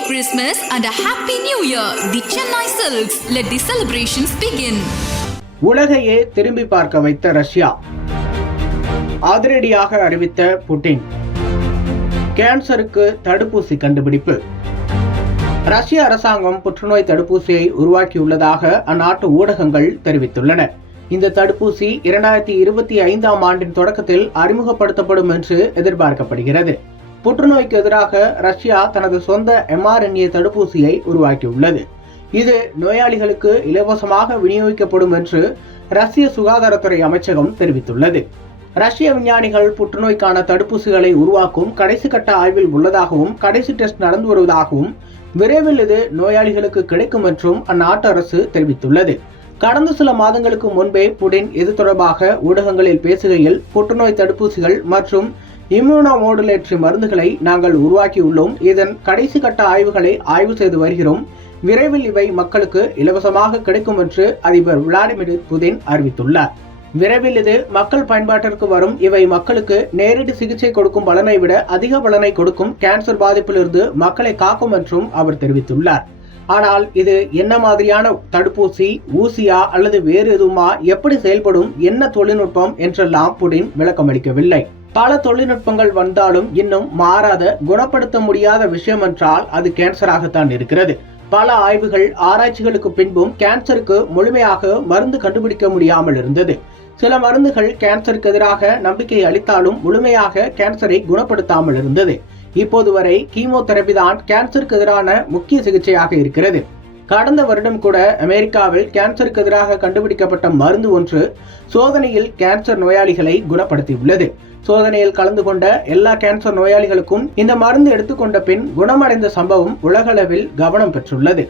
Merry Christmas and a Happy New Year. The Chennai Silks. Let the celebrations begin. உலகையே திரும்பி பார்க்க வைத்த Russia. அதிரடியாக அறிவித்த புட்டின். கேன்சருக்கு தடுப்பூசி கண்டுபிடிப்பு. ரஷ்ய அரசாங்கம் புற்றுநோய் தடுப்பூசியை உருவாக்கியுள்ளதாக அந்நாட்டு ஊடகங்கள் தெரிவித்துள்ளன. இந்த தடுப்பூசி 2025ஆம் ஆண்டின் தொடக்கத்தில் அறிமுகப்படுத்தப்படும் என்று எதிர்பார்க்கப்படுகிறது. புற்றுநோய்க்கு எதிராக ரஷ்யா தனது சொந்த mRNA தடுப்பூசியை உருவாக்கியுள்ளது. இது நோயாளிகளுக்கு இலவசமாக விநியோகிக்கப்படும் என்று ரஷ்ய சுகாதாரத்துறை அமைச்சகம் தெரிவித்துள்ளது. ரஷ்ய விஞ்ஞானிகள் புற்றுநோய்க்கான தடுப்பூசிகளை உருவாக்கும் கடைசி கட்ட ஆய்வில் உள்ளதாகவும் கடைசி டெஸ்ட் நடந்து வருவதாகவும் விரைவில் இது நோயாளிகளுக்கு கிடைக்கும் என்றும் அந்நாட்டு அரசு தெரிவித்துள்ளது. கடந்த சில மாதங்களுக்கு முன்பே புடின் இது தொடர்பாக ஊடகங்களில் பேசுகையில், புற்றுநோய் தடுப்பூசிகள் மற்றும் இம்யூனோமோடுலேட்டரி மருந்துகளை நாங்கள் உருவாக்கியுள்ளோம். இதன் கடைசி கட்ட ஆய்வுகளை ஆய்வு செய்து வருகிறோம். விரைவில் இவை மக்களுக்கு இலவசமாக கிடைக்கும் என்று அதிபர் விளாடிமிர் புதின் அறிவித்துள்ளார். விரைவில் இது மக்கள் பயன்பாட்டிற்கு வரும். இவை மக்களுக்கு நேரடி சிகிச்சை கொடுக்கும் பலனை விட அதிக பலனை கொடுக்கும். கேன்சர் பாதிப்பிலிருந்து மக்களை காக்கும் என்றும் அவர் தெரிவித்துள்ளார். ஆனால் இது என்ன மாதிரியான தடுப்பூசி, ஊசியா அல்லது வேறு எதுவுமா, எப்படி செயல்படும், என்ன தொழில்நுட்பம் என்றெல்லாம் புடின் விளக்கமளிக்கவில்லை. பல தொழில்நுட்பங்கள் வந்தாலும் இன்னும் மாறாத, குணப்படுத்த முடியாத விஷயம் என்றால் அது கேன்சராகத்தான் இருக்கிறது. பல ஆய்வுகள், ஆராய்ச்சிகளுக்கு பின்பும் கேன்சருக்கு முழுமையாக மருந்து கண்டுபிடிக்க முடியாமல் இருந்தது. சில மருந்துகள் கேன்சருக்கு எதிராக நம்பிக்கை அளித்தாலும் முழுமையாக கேன்சரை குணப்படுத்தாமல் இருந்தது. இப்போது வரை கீமோதெரபி தான் கேன்சருக்கு எதிரான முக்கிய சிகிச்சையாக இருக்கிறது. கடந்த வருடம் கூட அமெரிக்காவில் கேன்சருக்கு எதிராக கண்டுபிடிக்கப்பட்ட மருந்து ஒன்று சோதனையில் கேன்சர் நோயாளிகளை குணப்படுத்தியுள்ளது. சோதனையில் கலந்து கொண்ட எல்லா கேன்சர் நோயாளிகளுக்கும் இந்த மருந்து எடுத்துக்கொண்ட பின் குணமடைந்த சம்பவம் உலகளவில் கவனம் பெற்றுள்ளது.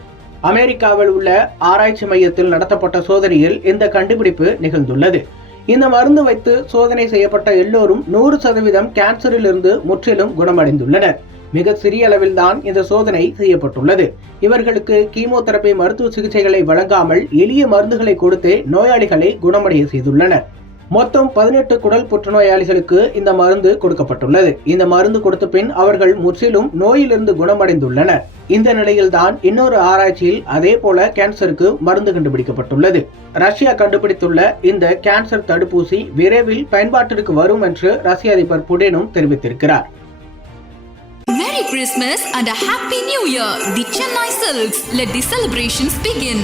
அமெரிக்காவில் உள்ள ஆராய்ச்சி மையத்தில் நடத்தப்பட்ட சோதனையில் இந்த கண்டுபிடிப்பு நிகழ்ந்துள்ளது. இந்த மருந்து வைத்து சோதனை செய்யப்பட்ட எல்லோரும் 100% கேன்சரில் இருந்து முற்றிலும் குணமடைந்துள்ளனர். மிக சிறிய அளவில் தான் இந்த சோதனை செய்யப்பட்டுள்ளது. இவர்களுக்கு கீமோதெரபி மருத்துவ சிகிச்சைகளை வழங்காமல் எளிய மருந்துகளை கொடுத்து நோயாளிகளை குணமடைய செய்துள்ளனர். மொத்தம் 18 குடல் புற்றுநோயாளிகளுக்கு இந்த மருந்து கொடுக்கப்பட்டுள்ளது. இந்த மருந்து கொடுத்த பின் அவர்கள் முற்றிலும் நோயிலிருந்து குணமடைந்துள்ளனர். இந்த நிலையில்தான் இன்னொரு ஆராய்ச்சியில் அதே போல கேன்சருக்கு மருந்து கண்டுபிடிக்கப்பட்டுள்ளது. ரஷ்யா கண்டுபிடித்துள்ள இந்த கேன்சர் தடுப்பூசி விரைவில் பயன்பாட்டிற்கு வரும் என்று ரஷ்ய அதிபர் புடினும் தெரிவித்திருக்கிறார். Merry Christmas and a Happy New Year. The Chennai Silks. Let the celebrations begin.